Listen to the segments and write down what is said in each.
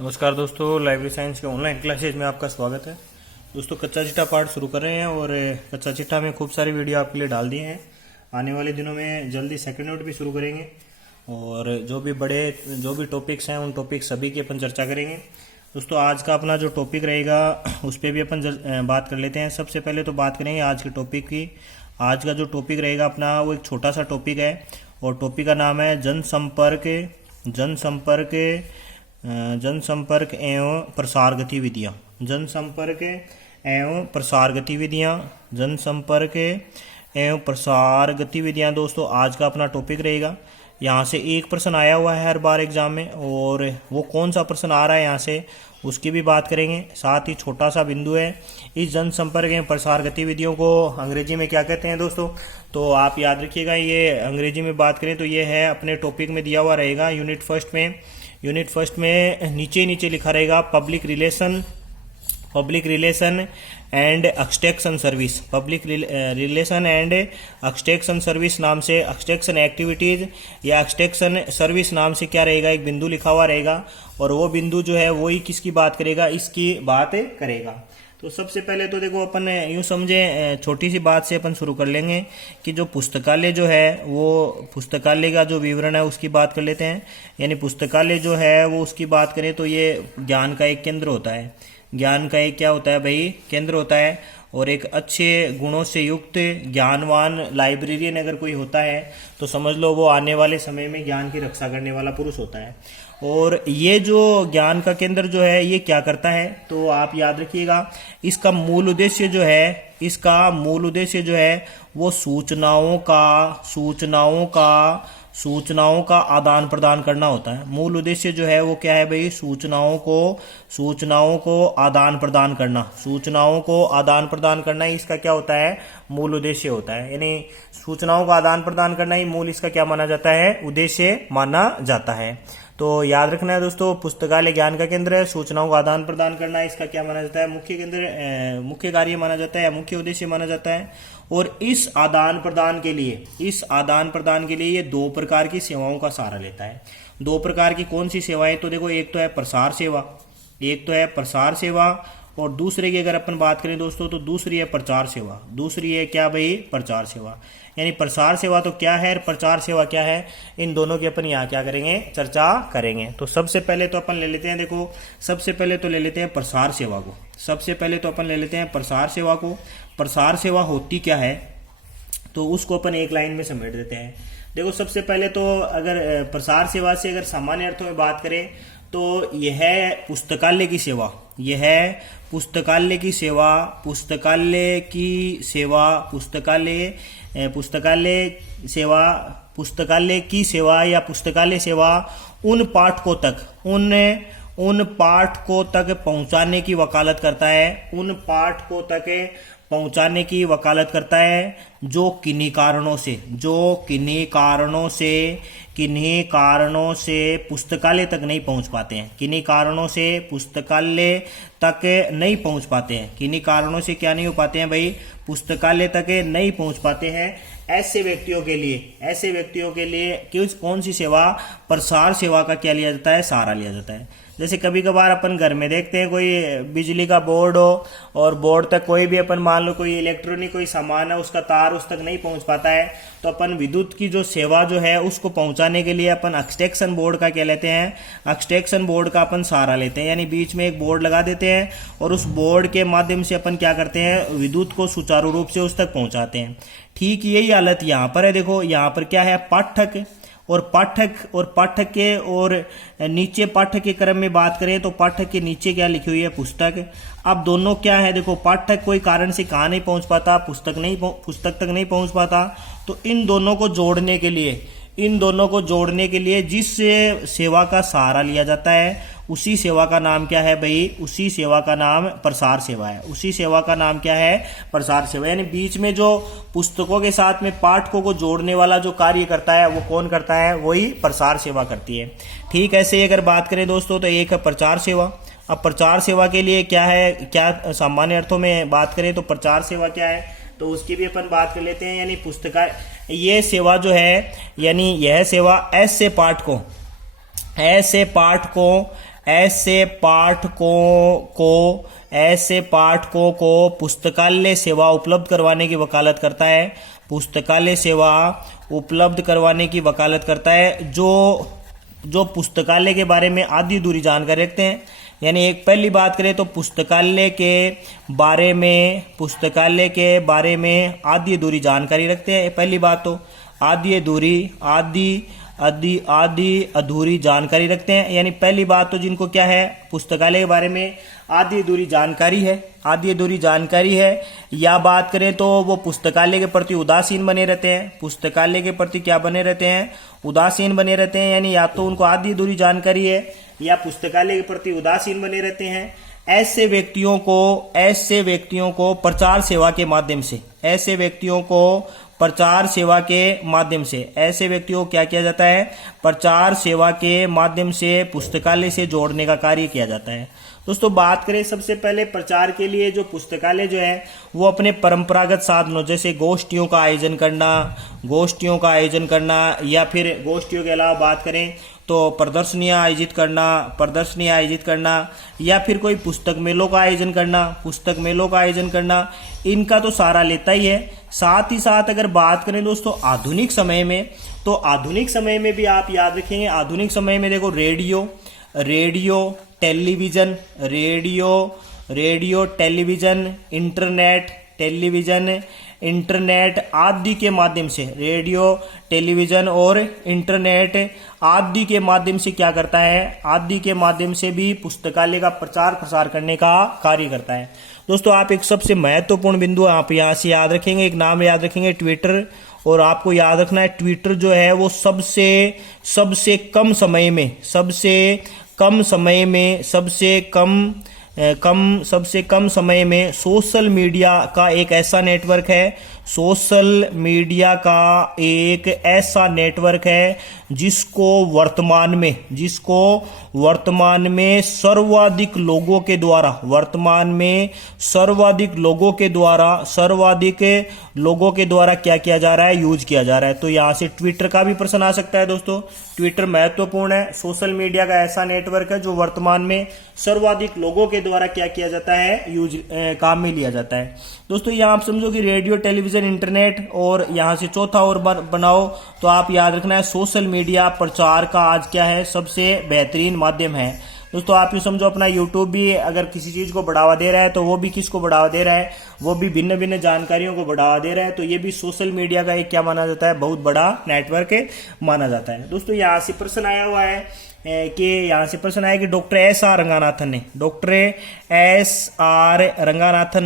नमस्कार दोस्तों, library science के ऑनलाइन क्लासेज में आपका स्वागत है। दोस्तों कच्चा चिट्ठा पाठ शुरू कर रहे हैं और कच्चा चिट्ठा में खूब सारी वीडियो आपके लिए डाल दिए हैं। आने वाले दिनों में जल्दी सेकंड नोट भी शुरू करेंगे और जो भी टॉपिक्स हैं उन टॉपिक सभी की अपन चर्चा करेंगे। दोस्तों आज का अपना जो टॉपिक रहेगा उस पर भी अपन बात कर लेते हैं। सबसे पहले तो बात करेंगे आज के टॉपिक की। आज का जो टॉपिक रहेगा अपना वो एक छोटा सा टॉपिक है और टॉपिक का नाम है जनसंपर्क एवं प्रसार गतिविधियाँ। जनसंपर्क एवं प्रसार गतिविधियाँ। जनसंपर्क एवं प्रसार गतिविधियाँ दोस्तों आज का अपना टॉपिक रहेगा। यहाँ से एक प्रश्न आया हुआ है हर बार एग्जाम में और वो कौन सा प्रश्न आ रहा है यहाँ से उसकी भी बात करेंगे। साथ ही छोटा सा बिंदु है, इस जनसंपर्क एवं प्रसार गतिविधियों को अंग्रेजी में क्या कहते हैं दोस्तों, तो आप याद रखिएगा। ये अंग्रेजी में बात करें तो ये है अपने टॉपिक में दिया हुआ रहेगा। यूनिट फर्स्ट में नीचे लिखा रहेगा public relation and extension service. Public relation and extension service नाम से, एक्सटेंशन एक्टिविटीज या एक्सटेंशन सर्विस नाम से क्या रहेगा, एक बिंदु लिखा हुआ रहेगा और वो बिंदु जो है वही किसकी बात करेगा, इसकी बात करेगा। तो सबसे पहले तो देखो अपन यूँ समझे, छोटी सी बात से अपन शुरू कर लेंगे कि जो पुस्तकालय जो है वो पुस्तकालय का जो विवरण है उसकी बात कर लेते हैं। यानी पुस्तकालय जो है वो उसकी बात करें तो ये ज्ञान का एक केंद्र होता है। ज्ञान का एक क्या होता है भाई, केंद्र होता है। और एक अच्छे गुणों से युक्त ज्ञानवान लाइब्रेरियन अगर कोई होता है तो समझ लो वो आने वाले समय में ज्ञान की रक्षा करने वाला पुरुष होता है। और ये जो ज्ञान का केंद्र जो है ये क्या करता है, तो आप याद रखिएगा इसका मूल उद्देश्य जो है वो सूचनाओं का आदान प्रदान करना होता है। मूल उद्देश्य जो है वो क्या है भाई, सूचनाओं को आदान प्रदान करना ही इसका क्या होता है, मूल उद्देश्य होता है। यानी सूचनाओं का आदान प्रदान करना ही मूल इसका क्या माना जाता है, उद्देश्य माना जाता है। तो याद रखना है दोस्तों, पुस्तकालय ज्ञान का केंद्र है, सूचनाओं का आदान प्रदान करना इसका क्या माना जाता है, मुख्य कार्य माना जाता है या मुख्य उद्देश्य माना जाता है। और इस आदान प्रदान के लिए ये दो प्रकार की सेवाओं का सहारा लेता है। दो प्रकार की कौन सी सेवाएं, तो देखो एक तो है प्रसार सेवा और दूसरे की अगर अपन बात करें दोस्तों तो दूसरी है प्रचार सेवा। दूसरी है क्या भाई, प्रचार सेवा। यानी प्रसार सेवा तो क्या है, प्रचार सेवा क्या है, इन दोनों की अपन यहाँ क्या करेंगे, चर्चा करेंगे। तो सबसे पहले तो अपन ले लेते हैं, देखो सबसे पहले तो ले लेते हैं प्रसार सेवा को। प्रसार सेवा होती क्या है तो उसको अपन एक लाइन में समेट देते हैं। देखो सबसे पहले तो अगर प्रसार सेवा से अगर सामान्य अर्थों में बात करें तो यह है पुस्तकालय की सेवा या पुस्तकालय सेवा उन पाठकों तक पहुंचाने की वकालत करता है जो किन्हीं कारणों से पुस्तकालय तक नहीं पहुंच पाते हैं। किन्हीं कारणों से क्या नहीं हो पाते हैं भाई, पुस्तकालय तक नहीं पहुंच पाते हैं। ऐसे व्यक्तियों के लिए कौन सी सेवा, प्रसार सेवा का क्या लिया जाता है, सहारा लिया जाता है। जैसे कभी कभार अपन घर में देखते हैं कोई बिजली का बोर्ड हो और बोर्ड तक कोई भी अपन मान लो कोई इलेक्ट्रॉनिक कोई सामान है उसका तार उस तक नहीं पहुंच पाता है, तो अपन विद्युत की जो सेवा जो है उसको पहुंचाने के लिए अपन एक्सटेंशन बोर्ड का क्या लेते हैं, एक्सटेंशन बोर्ड का अपन सहारा लेते हैं। यानी बीच में एक बोर्ड लगा देते हैं और उस बोर्ड के माध्यम से अपन क्या करते हैं, विद्युत को सुचारू रूप से उस तक पहुंचाते हैं। ठीक यही हालत यहाँ पर है। देखो यहाँ पर क्या है, पाठक के नीचे पाठक के क्रम में बात करें तो पाठक के नीचे क्या लिखी हुई है, पुस्तक। अब दोनों क्या है, देखो पाठक कोई कारण से कहाँ नहीं पहुंच पाता, पुस्तक तक नहीं पहुंच पाता। तो इन दोनों को जोड़ने के लिए जिस सेवा का सहारा लिया जाता है उसी सेवा का नाम क्या है भाई, उसी सेवा का नाम प्रसार सेवा है। यानी बीच में जो पुस्तकों के साथ में पाठकों को जोड़ने वाला जो कार्य करता है वो कौन करता है, वही प्रसार सेवा करती है। ठीक ऐसे ही अगर बात करें दोस्तों तो एक है प्रचार सेवा। अब प्रचार सेवा के लिए क्या है, क्या सामान्य अर्थों में बात करें तो प्रचार सेवा क्या है, तो उसकी भी अपन बात कर लेते हैं। यानी पुस्तकालय ये सेवा जो है, यानी यह सेवा ऐसे ऐसे पाठकों को पुस्तकालय सेवा उपलब्ध करवाने की वकालत करता है। पुस्तकालय सेवा उपलब्ध करवाने की वकालत करता है जो पुस्तकालय के बारे में आधी अधूरी जानकारी रखते हैं। यानी एक पहली बात करें तो पुस्तकालय के बारे में आधी अधूरी जानकारी रखते हैं। पहली बात तो आधी अधूरी जानकारी रखते हैं। यानी पहली बात तो जिनको क्या है, पुस्तकालय के बारे में आधी अधूरी जानकारी है, या बात करें तो वो पुस्तकालय के प्रति उदासीन बने रहते हैं। पुस्तकालय के प्रति क्या बने रहते हैं, उदासीन बने रहते हैं। यानी या तो उनको आधी अधूरी जानकारी है या पुस्तकालय के प्रति उदासीन बने रहते हैं। ऐसे व्यक्तियों को प्रचार सेवा के माध्यम से ऐसे व्यक्तियों को क्या किया जाता है, प्रचार सेवा के माध्यम से पुस्तकालय से जोड़ने का कार्य किया जाता है। दोस्तों बात करें सबसे पहले प्रचार के लिए, जो पुस्तकालय जो है वो अपने परंपरागत साधनों जैसे गोष्ठियों का आयोजन करना या फिर गोष्ठियों के अलावा बात करें तो प्रदर्शनी आयोजित करना या फिर कोई पुस्तक मेलों का आयोजन करना, इनका तो सहारा लेता ही है। साथ ही साथ अगर बात करें दोस्तों आधुनिक समय में, तो आधुनिक समय में भी आप याद रखेंगे, आधुनिक समय में देखो रेडियो टेलीविजन, इंटरनेट आदि के माध्यम से, रेडियो टेलीविजन और इंटरनेट आदि के माध्यम से क्या करता है, आदि के माध्यम से भी पुस्तकालय का प्रचार प्रसार करने का कार्य करता है। दोस्तों आप एक सबसे महत्वपूर्ण बिंदु आप यहाँ से याद रखेंगे, एक नाम याद रखेंगे, ट्विटर। और आपको याद रखना है ट्विटर जो है वो सबसे कम समय में सोशल मीडिया का एक ऐसा नेटवर्क है जिसको वर्तमान में सर्वाधिक लोगों के द्वारा क्या किया जा रहा है, यूज किया जा रहा है। तो यहां से ट्विटर का भी प्रश्न आ सकता है। दोस्तों ट्विटर महत्वपूर्ण है, सोशल मीडिया का ऐसा नेटवर्क है जो वर्तमान में सर्वाधिक लोगों के द्वारा क्या किया जाता है, काम में लिया जाता है। दोस्तों यहां आप समझो कि रेडियो टेलीविजन इंटरनेट, और यहां से चौथा और बनाओ तो आप याद रखना है सोशल मीडिया प्रचार का आज क्या है, सबसे बेहतरीन माध्यम है। दोस्तों आप ये समझो अपना यूट्यूब भी अगर किसी चीज को बढ़ावा दे रहा है तो वो भी किसको बढ़ावा दे रहा है, वो भी भिन्न भिन्न जानकारियों को बढ़ावा दे रहा है। तो ये भी सोशल मीडिया का एक क्या माना जाता है, बहुत बड़ा नेटवर्क माना जाता है। दोस्तों यहाँ से प्रश्न आया हुआ है कि डॉक्टर एस आर रंगानाथन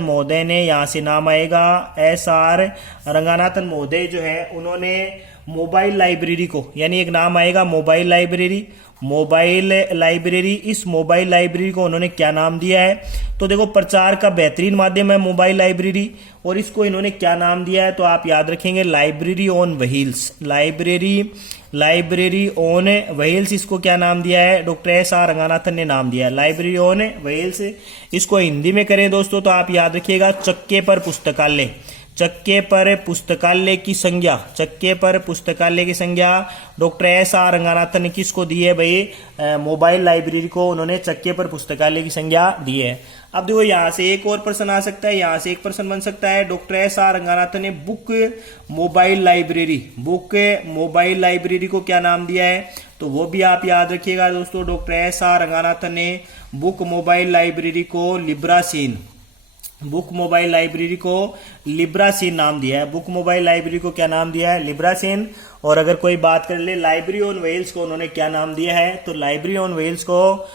महोदय ने यहाँ से नाम आएगा, एस आर रंगानाथन महोदय जो है उन्होंने मोबाइल लाइब्रेरी को, यानी एक नाम आएगा मोबाइल लाइब्रेरी, इस मोबाइल लाइब्रेरी को उन्होंने क्या नाम दिया है, तो देखो प्रचार का बेहतरीन माध्यम है मोबाइल लाइब्रेरी, और इसको इन्होंने क्या नाम दिया है, तो आप याद रखेंगे लाइब्रेरी ऑन व्हील्स, इसको क्या नाम दिया है, डॉक्टर एस आर रंगानाथन ने नाम दिया है लाइब्रेरी ऑन व्हील्स। इसको हिंदी में करें दोस्तों तो आप याद रखिएगा चक्के पर पुस्तकालय की संज्ञा डॉक्टर एस आर रंगानाथन ने किसको दी है भाई, मोबाइल लाइब्रेरी को उन्होंने चक्के पर पुस्तकालय की संज्ञा दी है। अब देखो यहाँ से एक और प्रश्न आ सकता है, यहाँ से एक प्रश्न बन सकता है, डॉक्टर एस आर रंगानाथन ने बुक मोबाइल लाइब्रेरी को क्या नाम दिया है, तो वो भी आप याद रखिएगा दोस्तों। डॉक्टर एस आर रंगानाथन ने बुक मोबाइल लाइब्रेरी को लिब्रासीन नाम दिया है। बुक मोबाइल लाइब्रेरी को क्या नाम दिया है, लिब्रासीन। और अगर कोई बात कर ले लाइब्रेरी ऑन व्हील्स को उन्होंने क्या नाम दिया है, तो लाइब्रेरी ऑन व्हील्स को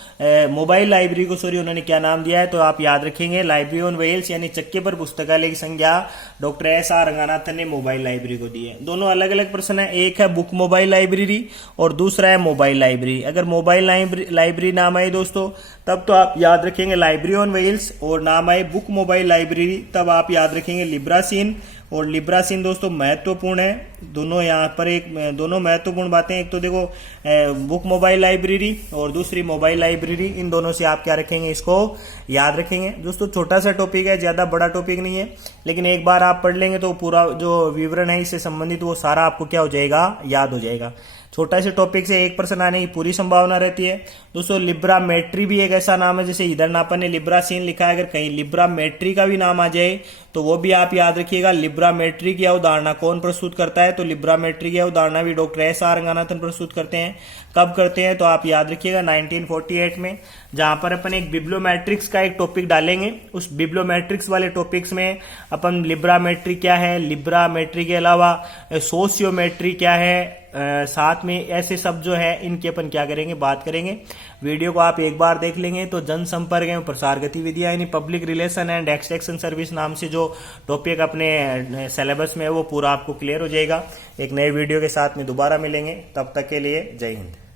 मोबाइल लाइब्रेरी को उन्होंने क्या नाम दिया है, तो आप याद रखेंगे लाइब्रेरी ऑन व्हील्स, यानी चक्के पर पुस्तकालय की संज्ञा डॉक्टर एस आर रंगानाथन ने मोबाइल लाइब्रेरी को दी है। दोनों अलग अलग प्रश्न है, एक है बुक मोबाइल लाइब्रेरी और दूसरा है मोबाइल लाइब्रेरी। अगर मोबाइल लाइब्रेरी नाम आए दोस्तों तब तो आप याद रखेंगे लाइब्रेरी ऑन व्हील्स, और नाम आए बुक मोबाइल लाइब्रेरी तब आप याद रखेंगे लिब्रासीन। और लिब्रासीन दोस्तों महत्वपूर्ण है, दोनों यहाँ पर दोनों महत्वपूर्ण बातें, एक तो देखो बुक मोबाइल लाइब्रेरी और दूसरी मोबाइल लाइब्रेरी, इन दोनों से आप क्या रखेंगे, इसको याद रखेंगे। दोस्तों छोटा सा टॉपिक है, ज्यादा बड़ा टॉपिक नहीं है, लेकिन एक बार आप पढ़ लेंगे तो पूरा जो विवरण है इससे संबंधित वो सारा आपको क्या हो जाएगा, याद हो जाएगा। छोटा से टॉपिक से 1% आने की पूरी संभावना रहती है। दोस्तों लिब्रामेट्री भी एक ऐसा नाम है, जैसे इधर अपन ने लिब्रासीन लिखा है, अगर कहीं लिब्रामेट्री का भी नाम आ जाए तो वो भी आप याद रखिएगा। लिब्रामेट्री की अवधारणा कौन प्रस्तुत करता है, तो लिब्रामेट्री की अवधारणा भी डॉक्टर एस आर रंगनाथन प्रस्तुत करते हैं। कब करते हैं, तो आप याद रखिएगा 1948 में, जहां पर अपन एक बिब्लियोमेट्रिक्स का एक टॉपिक डालेंगे। उस बिब्लियोमेट्रिक्स वाले टॉपिक्स में अपन लिब्रामेट्री क्या है, लिब्रामेट्री के अलावा सोशियोमेट्री क्या है, साथ में ऐसे सब जो है इनकी अपन क्या करेंगे, बात करेंगे। वीडियो को आप एक बार देख लेंगे तो जनसंपर्क एवं प्रसार गतिविधियां यानी public relation and extension service नाम से जो टॉपिक अपने सिलेबस में है वो पूरा आपको क्लियर हो जाएगा। एक नए वीडियो के साथ में दोबारा मिलेंगे, तब तक के लिए जय हिंद।